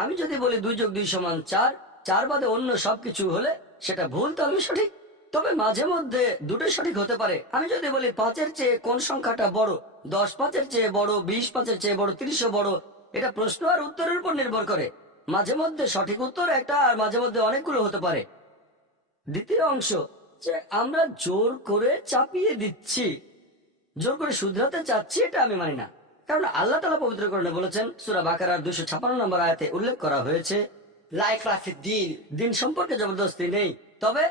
আমি যদি বলি 2+2=4, 4 বাদে অন্য সবকিছু হলে সেটা ভুল, তাহলে সঠিক। তবে মাঝে মধ্যে দুটোই সঠিক হতে পারে। আমি যদি বলি 5-এর চেয়ে কোন সংখ্যাটা বড়, 10 5-এর চেয়ে বড়, 20 5-এর চেয়ে বড়, 30ও বড়, এটা প্রশ্ন আর উত্তরের উপর নির্ভর করে। মাঝে মধ্যে সঠিক উত্তর একটা আর মাঝে মধ্যে অনেকগুলো হতে পারে। দ্বিতীয় অংশ, যে আমরা জোর করে চাপিয়ে দিচ্ছি, জোর করে শুধরাতে চাচ্ছি, এটা আমি মানি না। কারণ আল্লাহ তাআলা পবিত্র কোরআনে বলেছেন, সূরা বাকারার 256 নম্বর আয়াতে উল্লেখ করা হয়েছে, লা ইকরাহা ফিদ্দীন। দিন সম্পর্কে জবরদস্তি নেই। তবে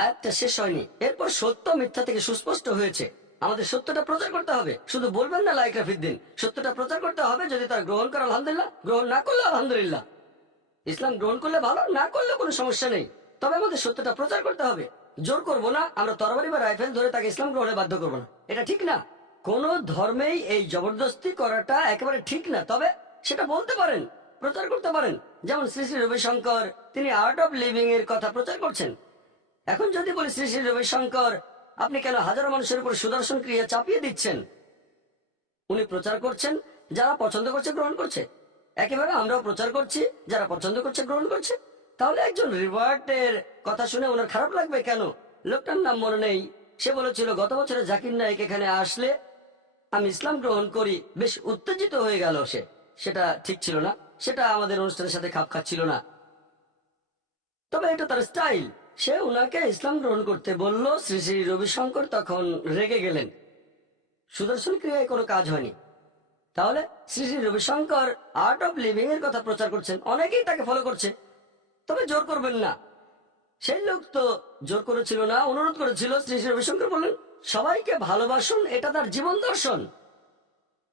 আয়াতটা শেষ হয়নি, এরপর সত্য মিথ্যা থেকে সুস্পষ্ট হয়েছে। আমাদের সত্যটা প্রচার করতে হবে, শুধু বলবেন না লা ইকরাহা ফিদ্দীন। সত্যটা প্রচার করতে হবে, যদি তার গ্রহণ করে আলহামদুলিল্লাহ, গ্রহণ না করলে আলহামদুলিল্লাহ। ইসলাম গ্রহণ করলে ভালো, না করলে কোনো সমস্যা নেই। তবে আমাদের সত্যটা প্রচার করতে হবে। জোর করব না, আমরা তরবারি বা রাইফেল ধরে তাকে ইসলাম গ্রহণে বাধ্য করবো না, এটা ঠিক না। কোন ধর্মেই এই জবরদস্তি করাটা একেবারে ঠিক না। তবে সেটা বলতে পারেন, প্রচার করতে পারেন। যেমন শ্রী শ্রী রবিশঙ্কর, তিনি আর্ট অফ লিভিং এর কথা প্রচার করছেন। এখন যদি বলি, শ্রী শ্রী রবিশঙ্কর, আপনি কেন হাজারো মানুষের উপর সুদর্শন ক্রিয়া চাপিয়ে দিচ্ছেন? উনি প্রচার করছেন, যারা পছন্দ করছে গ্রহণ করছে। একেবারে আমরাও প্রচার করছি, যারা পছন্দ করছে গ্রহণ করছে। তাহলে একজন রিভার্টের কথা শুনে ওনার খারাপ লাগবে কেন? লোকটার নাম মনে নেই, সে বলেছিল গত বছরে জাকির নায়েক এখানে আসলে আমি ইসলাম গ্রহণ করি, বেশ উত্তেজিত হয়ে গেল সে। সেটা ঠিক ছিল না, সেটা আমাদের অনুষ্ঠানের সাথে খাপ খাচ্ছিল না। তবে এটা তার স্টাইল। সে উনাকে ইসলাম গ্রহণ করতে বলল, শ্রী শ্রী রবিশঙ্কর তখন রেগে গেলেন। সুদর্শন ক্রিয়ায় কোনো কাজ হয়নি। তাহলে Shri Shri Ravishankar Art of Living এর কথা প্রচার করছেন, অনেকেই তাকে ফলো করছে। তবে জোর করবেন না। সেই লোক তো জোর করেছিল না, অনুরোধ করেছিল। শ্রী শ্রী রবিশঙ্কর বললেন, সবাইকে ভালোবাসুন, এটা তার জীবন দর্শন।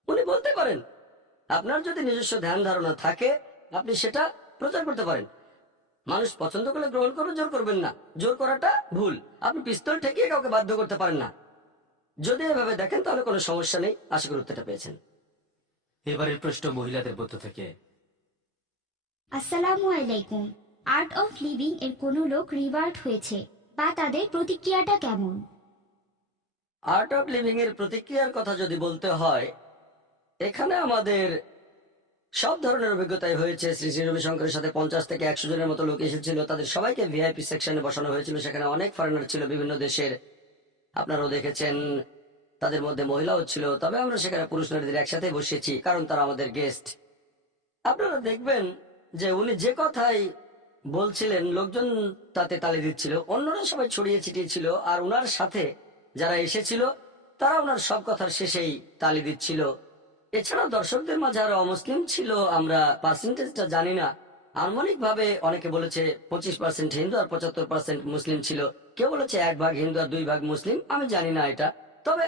উনি বলতে পারেন, আপনার যদি নিজস্ব ধ্যান ধারণা থাকে, আপনি সেটা প্রচার করতে পারেন। মানুষ পছন্দ করলে গ্রহণ করবে, জোর করবেন না। জোর করাটা ভুল। আপনি পিস্তল ঠেকিয়ে কাউকে বাধ্য করতে পারেন না। যদি এভাবে দেখেন তাহলে কোনো সমস্যা নেই। আশা করি উত্তরটা পেয়েছেন। এবারের প্রশ্ন মহিলাদের মধ্য থেকে। আসসালামু আলাইকুম। আর্ট অফ লিভিং এর কোনো লোক রিভার্ট হয়েছে বা তাদের প্রতিক্রিয়াটা কেমন? আর্ট অফ লিভিং এর প্রতিক্রিয়ার কথা যদি বলতে হয়, এখানে আমাদের সব ধরনের অভিজ্ঞতাই হয়েছে। শ্রী শ্রী রবিশঙ্করের সাথে 50 থেকে 100 জনের মতো লোক এসেছিল। তাদের সবাইকে ভিআইপি সেকশনে বসানো হয়েছিল। সেখানে অনেক ফরেনার ছিল বিভিন্ন দেশের, আপনারাও দেখেছেন। তাদের মধ্যে মহিলাও ছিল। তবে আমরা সেখানে পুরুষ নারীদের একসাথে বসেছি, কারণ তারা আমাদের গেস্ট। আপনারা দেখবেন যে উনি যে কথাই বলছিলেন, লোকজন তাতে তালি দিচ্ছিল, অন্যরা সবাই ছড়িয়ে ছিটিয়ে ছিল। আর উনার সাথে যারা এসেছিল তারা ওনার সব কথার শেষেই তালি দিচ্ছিল। এছাড়া দর্শকদের মাঝে আরো অমুসলিম ছিল, আমরা পার্সেন্টেজটা জানি না। আনুমানিক ভাবে অনেকে বলেছে 25% হিন্দু আর 75% মুসলিম ছিল। কেউ বলেছে 1 ভাগ হিন্দু আর 2 ভাগ মুসলিম, আমি জানি না এটা। তবে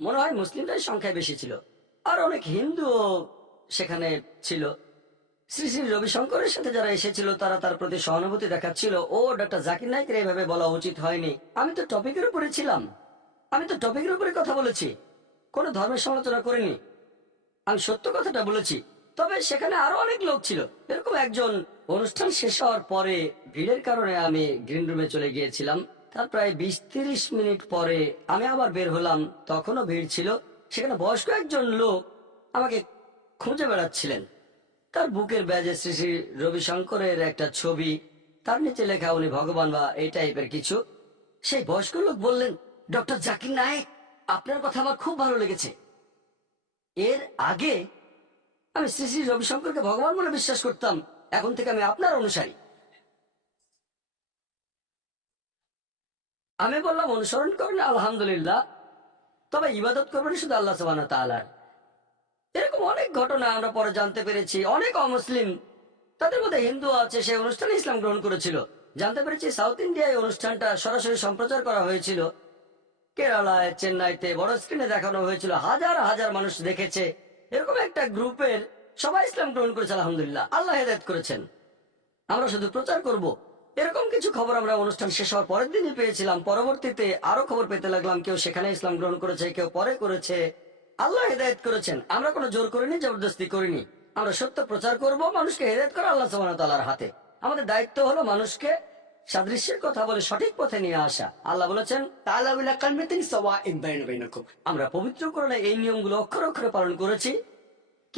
মনে হয় মুসলিমরাই সংখ্যায় বেশি ছিল, আর অনেক হিন্দুও সেখানে ছিল। শ্রী শ্রী রবিশঙ্করের সাথে যারা এসেছিল তারা তার প্রতি সহানুভূতি দেখাচ্ছিল। ও ডক্টর জাকির নাইকের এইভাবে বলা উচিত হয়নি। আমি তো টপিকের উপরে ছিলাম, আমি তো টপিকের উপরে কথা বলেছি, কোনো ধর্মের সমালোচনা করিনি। আমি সত্য কথাটা বলেছি। তবে সেখানে আরো অনেক লোক ছিল। এরকম একজন, অনুষ্ঠান শেষ হওয়ার পরে ভিড়ের কারণে আমি গ্রিন রুমে চলে গিয়েছিলাম। তার প্রায় 20-30 মিনিট পরে আমি আবার বের হলাম, তখনও ভিড় ছিল। সেখানে বয়স্ক একজন লোক আমাকে খুঁজে বেড়াচ্ছিলেন। তার বুকের ব্যাজে শ্রী শ্রী রবিশঙ্করের একটা ছবি, তার নিচে লেখা উনি ভগবান বা এই টাইপের কিছু। সেই বয়স্ক লোক বললেন, ডক্টর জাকির নায়েক, আপনার কথা আমার খুব ভালো লেগেছে। এর আগে আমি শ্রী শ্রী রবিশঙ্করকে ভগবান বলে বিশ্বাস করতাম, এখন থেকে আমি আপনার অনুসারী। আমি বললাম, অনুসরণ করেন আলহামদুলিল্লাহ, তবে ইবাদত করবেন শুধু আল্লাহ সুবহানাহু ওয়া তাআলার। এরকম অনেক ঘটনা আমরা পরে জানতে পেরেছি। অনেক অমুসলিম, তাদের মধ্যে হিন্দু আছে, সেই অনুষ্ঠানে ইসলাম গ্রহণ করেছিল। জানতে পেরেছি সাউথ ইন্ডিয়ায় অনুষ্ঠানটা সরাসরি সম্প্রচার করা হয়েছিল। কেরালায়, চেন্নাইতে বড় স্ক্রিনে দেখানো হয়েছিল, হাজার হাজার মানুষ দেখেছে। এরকম একটা গ্রুপের সবাই ইসলাম গ্রহণ করেছে আলহামদুলিল্লাহ, আল্লাহ হেদায়েত করেছেন। আমরা শুধু প্রচার করব। এরকম কিছু খবর আমরা অনুষ্ঠান শেষ হওয়ার পরের দিনই পেয়েছিলাম। পরবর্তীতে আরো খবর পেতে লাগলাম, কেউ সেখানে ইসলাম গ্রহণ করেছে, কেউ পরে করেছে। আল্লাহ হেদায়েত করেছেন। আমরা কোনো জোর করিনি, জবরদস্তি করিনি। আমরা সত্য প্রচার করব, মানুষকে হেদায়েত করা আল্লাহ সুবহানাহু ওয়া তাআলার হাতে। আমাদের দায়িত্ব হলো মানুষকে সাদৃশ্যের কথা বলে সঠিক পথে নিয়ে আসা। আল্লাহ বলেছেন, তাআলা ইলা কালিমাতিন সাওয়াইন বাইনা বাইনাকুম। আমরা পবিত্র কোরআনে এই নিয়মগুলো অক্ষরে অক্ষরে পালন করেছি।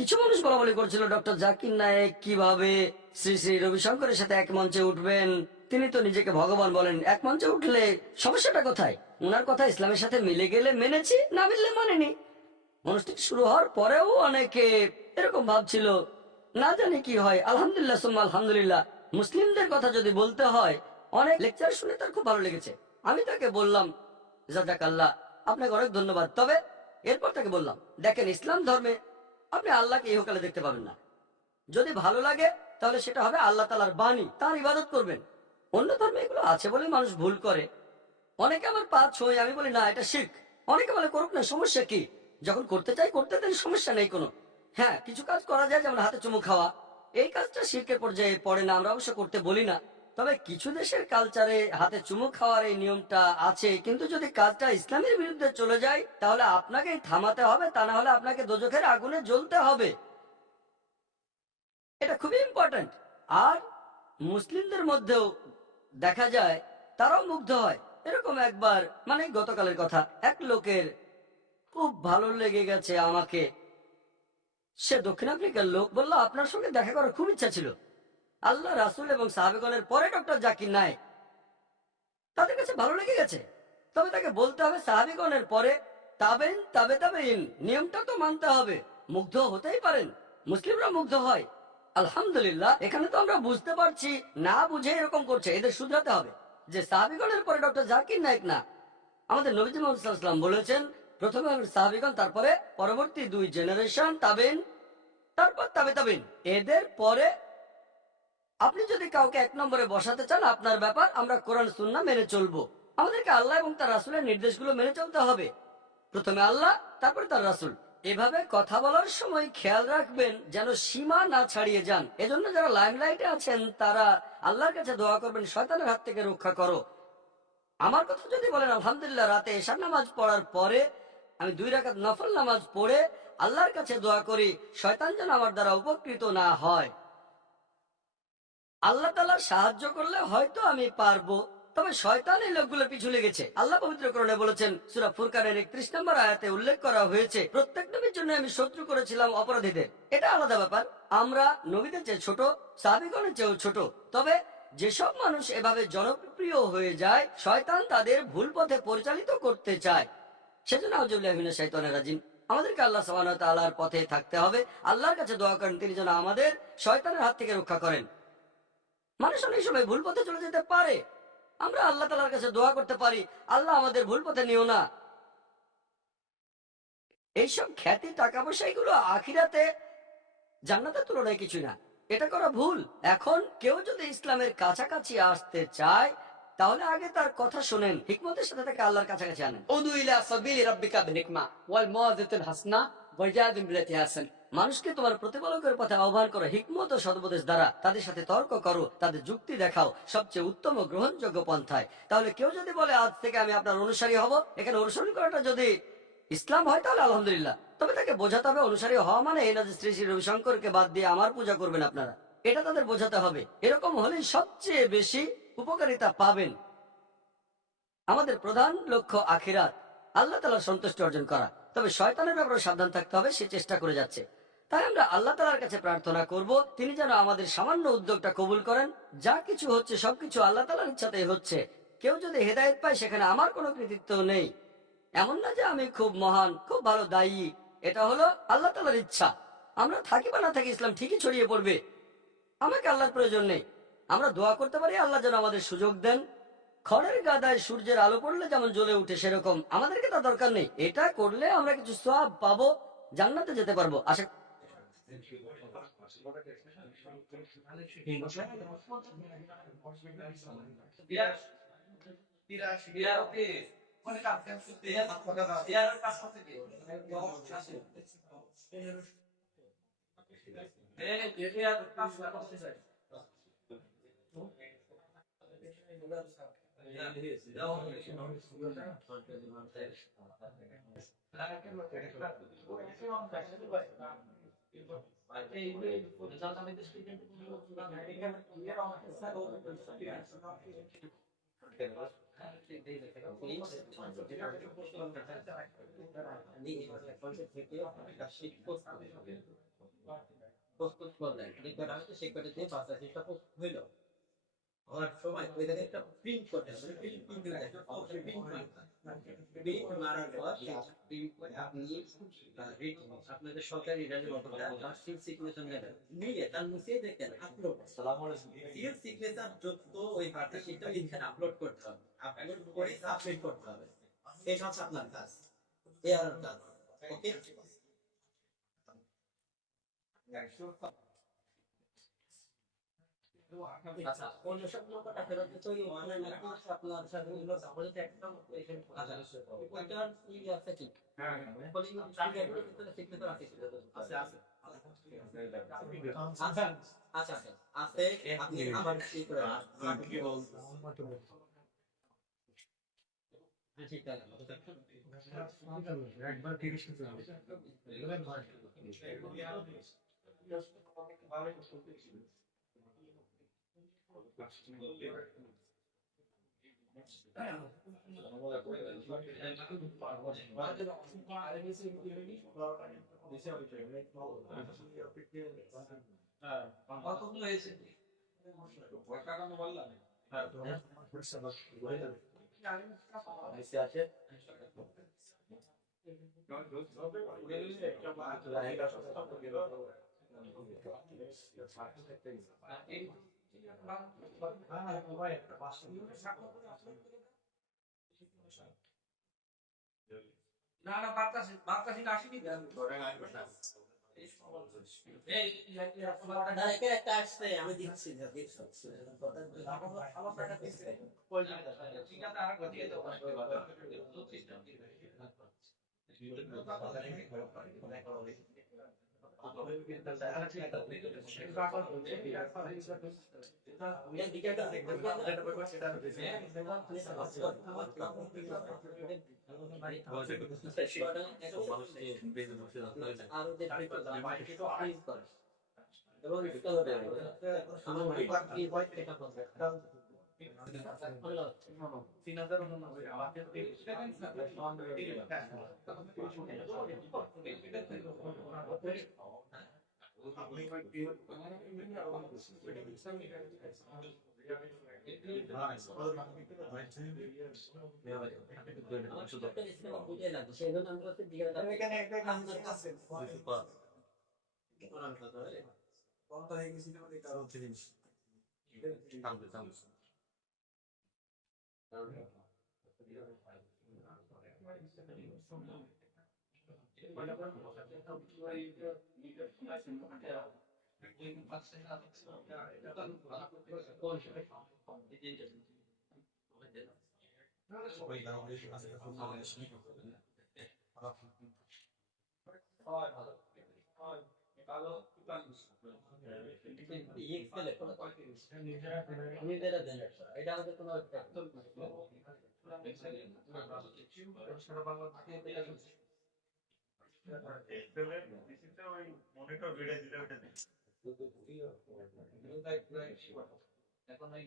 কিছু মানুষ বলা বলি করছিল ডক্টর জাকির নায়েক কিভাবে শ্রী শ্রী রবিশঙ্করের সাথে এক মঞ্চে উঠবেন। তিনি তো নিজেকে ভগবান বলেন, এক মঞ্চে উঠলে সমস্যাটা কোথায়? ওনার কথা ইসলামের সাথে মিলে গেলে মেনেছি, না মিললে মানেনি। অনুষ্ঠানটি শুরু হওয়ার পরেও অনেকে এরকম ভাবছিল, না জানি কি হয়। আলহামদুলিল্লাহ সুম্মা আলহামদুলিল্লাহ, মুসলিমদের কথা যদি বলতে হয়, অনেক লেকচার শুনে তার খুব ভালো লেগেছে। আমি তাকে বললাম, জাযাকাল্লাহ, আপনাকে অনেক ধন্যবাদ। তবে এরপর তাকে বললাম, দেখেন, ইসলাম ধর্মে আপনি আল্লাহকে ইহকালে দেখতে পাবেন না। যদি ভালো লাগে তাহলে সেটা হবে আল্লাহ তাআলার বাণী, তার ইবাদত করবেন। অন্য ধর্মে এগুলো আছে বলে মানুষ ভুল করে। অনেকে আমার পা ছোঁয়, আমি বলি না, এটা শিরক। অনেকে বলে করুক না, সমস্যা কি? যখন করতে চাই করতে দেন, সমস্যা নেই কোনো। হ্যাঁ, কিছু কাজ করা যায়, যেমন হাতে চুমু খাওয়া। এই কাজটা শিরকের পর্যায়ে পড়ে না, আমরা অবশ্য করতে বলি না। তবে কিছু দেশের কালচারে হাতে চুমু খাওয়ার এই নিয়মটা আছে, কিন্তু যদি কাজটা ইসলামের বিরুদ্ধে চলে যায় তাহলে আপনাকেই থামাতে হবে, তা না হলে আপনাকে দোজখের আগুনে জ্বলতে হবে। এটা খুবই ইম্পর্ট্যান্ট। আর মুসলিমদের মধ্যেও দেখা যায় তারাও মুগ্ধ হয়। এরকম একবার, মানে গতকালের কথা, এক লোকের খুব ভালো লেগে গেছে আমাকে। সে দক্ষিণ আফ্রিকার লোক, বলল আপনার সঙ্গে দেখা করার খুব ইচ্ছা ছিল। আল্লাহ, রাসূল এবং সাহাবেগণের পরে ডক্টর জাকির নায়েক, তাদের কাছে ভালো লেগে গেছে। তবে তাকে বলতে হবে সাহাবিগণের পরে তাবেইন, তাবে তাবেইন, নিয়মটা তো মানতে হবে। মুগ্ধ হতেই পারেন, মুসলিমরা মুগ্ধ হয়। আলহামদুলিল্লাহ, এখানে তো আমরা বুঝতে পারছি না বুঝে এরকম করছে, এদের শুধরাতে হবে যে সাহাবিগণের পরে ডক্টর জাকির নায়েক না। আমাদের নবীজি মুহাম্মদ সাল্লাল্লাহু আলাইহি ওয়াসাল্লাম বলেছেন, প্রথমে হলেন সাহাবিগণ, তারপরে পরবর্তী দুই জেনারেশন তাবেইন, তারপর তাবে তাবেইন। এদের পরে আপনি যদি কাউকে এক নম্বরে বসাতে চান, আপনার ব্যাপার। আমরা কোরআন সুন্নাহ মেনে চলবো। আমাদেরকে আল্লাহ এবং তার রাসূলের নির্দেশগুলো মেনে চলতে হবে। প্রথমে আল্লাহ, তারপরে তার রাসূল। এভাবে কথা বলার সময় খেয়াল রাখবেন যেন সীমা না ছাড়িয়ে যান। এজন্য যারা লাইমলাইটে আছেন তারা আল্লাহর কাছে দোয়া করবেন, শয়তানের হাত থেকে রক্ষা করো। আমার কথা যদি বলেন, আলহামদুলিল্লাহ, রাতে এশার নামাজ পড়ার পরে আমি 2 রাকাত নফল নামাজ পড়ে আল্লাহর কাছে দোয়া করি, শয়তান যেন আমার দ্বারা উপকৃত না হয়। আল্লাহ তাআলা সাহায্য করলে হয়তো আমি পারবো, তবে শয়তান এই লোকগুলোর পিছু লেগেছে। আল্লাহ পবিত্র কোরআনে বলেছেন, সূরা ফুরকানের 31 নম্বর আয়াতে উল্লেখ করা হয়েছে, প্রত্যেক নবীর জন্য আমি শত্রু করেছিলাম অপরাধীদের। এটা আলাদা ব্যাপার। আমরা নবীদের চেয়ে ছোট, সাহাবীগণের চেয়েও ছোট। তবে যেসব মানুষ এভাবে জনপ্রিয় হয়ে যায়, শয়তান তাদের ভুল পথে পরিচালিত করতে চায়। সেজন্য আউযুবিল্লাহি মিনাশ শাইতানির রাজিম, আমাদেরকে আল্লাহ সুবহানাহু ওয়া তাআলার পথে থাকতে হবে। আল্লাহর কাছে দোয়া করেন তিনি যেন আমাদের শয়তানের হাত থেকে রক্ষা করেন। মানুষ অনেক সময় ভুল পথে চলে যেতে পারে, আমরা আল্লাহ তাআলার কাছে দোয়া করতে পারি, আল্লাহ আমাদের ভুল পথে নিও না। এইসব খ্যাতি, টাকা পয়সা, এগুলো আখিরাতে জান্নাতের তুলনায় কিছুই না। এটা করা ভুল। এখন কেউ যদি ইসলামের কাছাকাছি আসতে চায় তাহলে আগে তার কথা শোনেন, হিকমতের সাথে তাকে আল্লাহর কাছাকাছি আনেন। উদু ইলা সাবিলি রাব্বিকা বিহিকমা ওয়াল মাউযিজাতিল হাসানা ওয়াজাদিল বিল্লাতি হাসান। মানুষকে তোমার প্রতিপালকের পথে আহ্বান করো হিকমত ও সদুপদেশ দ্বারা, তাদের সাথে তর্ক করো, তাদের যুক্তি দেখাও সবচেয়ে উত্তম ও গ্রহণযোগ্য পন্থায়। তাহলে কেউ যদি বলে আজ থেকে আমি আপনার অনুসারী হব, এখানে অনুসরণ করাটা যদি ইসলাম হয় তাহলে আলহামদুলিল্লাহ। তবে তাকে বোঝাতে হবে অনুসারী হওয়া মানে এই না যে শ্রী শ্রী রবিশঙ্করকে বাদ দিয়ে আমার পূজা করবেন আপনারা। এটা তাদের বোঝাতে হবে। এরকম হলেই সবচেয়ে বেশি উপকারিতা পাবেন। আমাদের প্রধান লক্ষ্য আখিরাত, আল্লাহ তাআলার সন্তুষ্টি অর্জন করা। তবে শয়তানের ব্যাপারে সাবধান থাকতে হবে, সে চেষ্টা করে যাচ্ছে। তাই আমরা আল্লাহ তাআলার কাছে প্রার্থনা করব তিনি যেন আমাদের সামান্য উদ্যোগটা কবুল করেন। যা কিছু হচ্ছে সবকিছু আল্লাহ তাআলার ইচ্ছাতেই হচ্ছে। কেউ যদি হেদায়েত পায় সেখানে আমার কোনো কৃতিত্ব নেই। এমন না যে আমি খুব মহান, খুব ভালো দায়ী। এটা হলো আল্লাহ তাআলার ইচ্ছা। আমরা থাকি বা না থাকি, ইসলাম ঠিকই ছড়িয়ে পড়বে। আমাকে আল্লাহর প্রয়োজন নেই। আমরা দোয়া করতে পারি আল্লাহ যেন আমাদের সুযোগ দেন। খড়ের গাদায় সূর্যের আলো পড়লে যেমন জ্বলে উঠে, সেরকম আমাদেরকে তার দরকার নেই। এটা করলে আমরা কিছু সওয়াব পাবো, জান্নাতে যেতে পারবো। আশা প্রস্তুত করলেন যে কটা হচ্ছে সেই কটা দিয়ে 85টা প্রস্তুত হইল। হওয়ার সময় ওই জায়গায় একটা প্রিন্ট করতে হবে, প্রিন্ট মারার পর প্রিন্ট করে আপনি আপনাদের সরকারি সিল সিগনেচার নেবেন, নিয়ে তার নিচে দেখেন আপলোড সিল সিগনেচার যুক্ত ওই বার্তা শিটটা এখানে আপলোড করতে হবে, আপলোড করে সাবমিট করতে হবে। এটা হচ্ছে আপনার কাজ, এর কাজ। ওকে, আচ্ছা অন্য সব নৌকাটা ফেরত দিতে ওই ওখানে নাকি আপনার সাথে মিলে আমাদের তো একটা এখানে ওইটার ই আছে কি? হ্যাঁ কলিং সিগনেচার ভিতরে সিগনেচার আছে আছে আছে আচ্ছা আচ্ছা আছে আপনি আবার কি করে ঠিক আছে একবার 30 কতগুলো হয়েছে আছে না না বার্তাসি আসেনি একটা আসছে আমি দিচ্ছি এটা আমাদের কোনো মনিটর ভিডিও দিলে ওটা এখন এই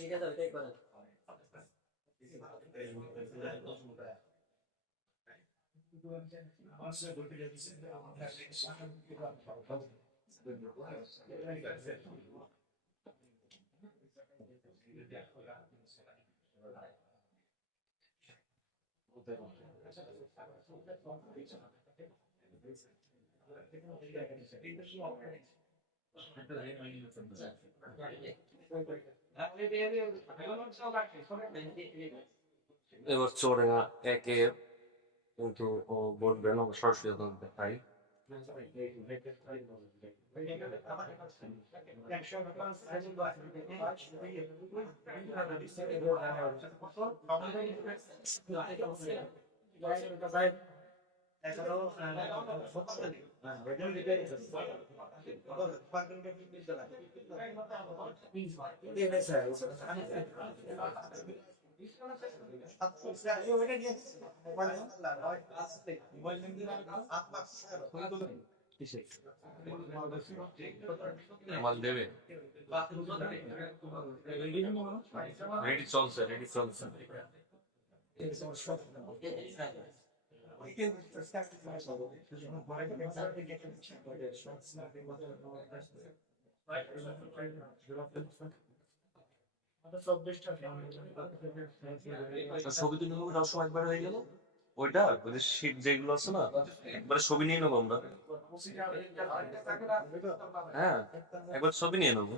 ঠিক আছে ওইটাই করেন এবার চোরেরা একে কিন্তু ও বলবেন ও সরাসরি দেখাই মাল দেবে রেডি চলছে ছবি তুলে নেবো, যাওয়ার সময় একবার হয়ে গেল ওইটা, ওই যে শীট যেগুলো আছে না, একবারে ছবি নিয়ে নেবো আমরা। হ্যাঁ, একবার ছবি নিয়ে নেবো।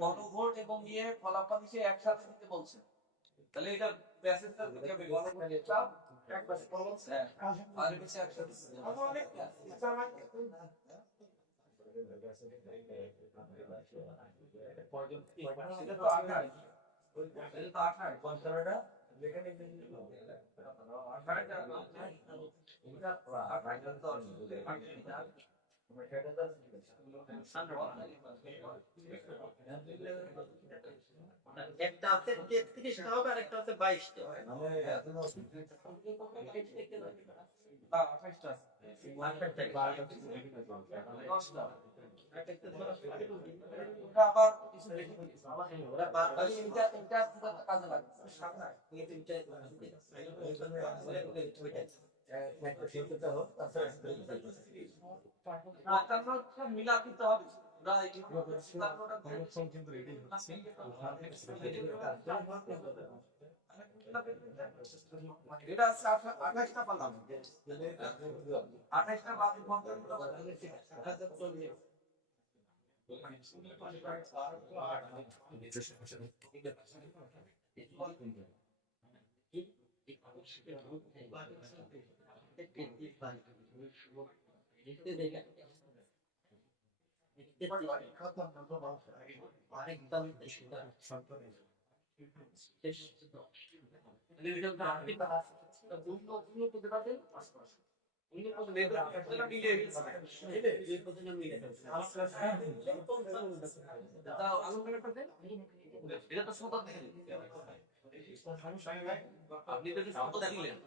গণভোট এবং ইয়ে ফলাফল হিসেবে একসাথে দিতে বলছে, তাহলে এটা প্যাসেজটা দিতে হবে গণভোটটা আর কিছু একসাথে এটা তো 28 এটা তো 28 পঞ্চাশটা যেখানে একটা আছে 33টা হবে আর একটা আছে 22টা হবে। না 28টা আছে। 10টা। ওটা আবার কিছু বেশি হয়েছে। ওটা এটা কাজে লাগবে। এই তিনটা মিলা দিতে হবে। এটা আছে 28টা পালাম 28টা বাকি 50 এটা তো সত আপনি তো সত দিলেন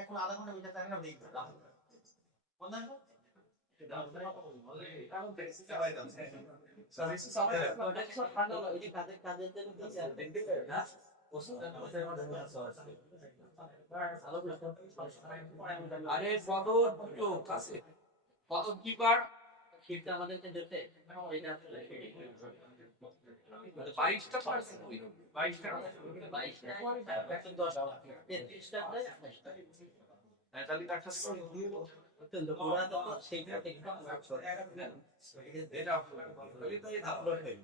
এখন আধা ঘন্টা মিটার টাইম না দেখতে আরে সদর দুটো কাছে কত কিপার শীতটা আমাদেরকে দিতে এটা আসলে 22টা পার্সেন্ট 22টা 22টা 33টা 28টা তাহলে টাকা অত্যন্ত পুরাতন সেইটা দেখতে এটা আপলোড হয়ে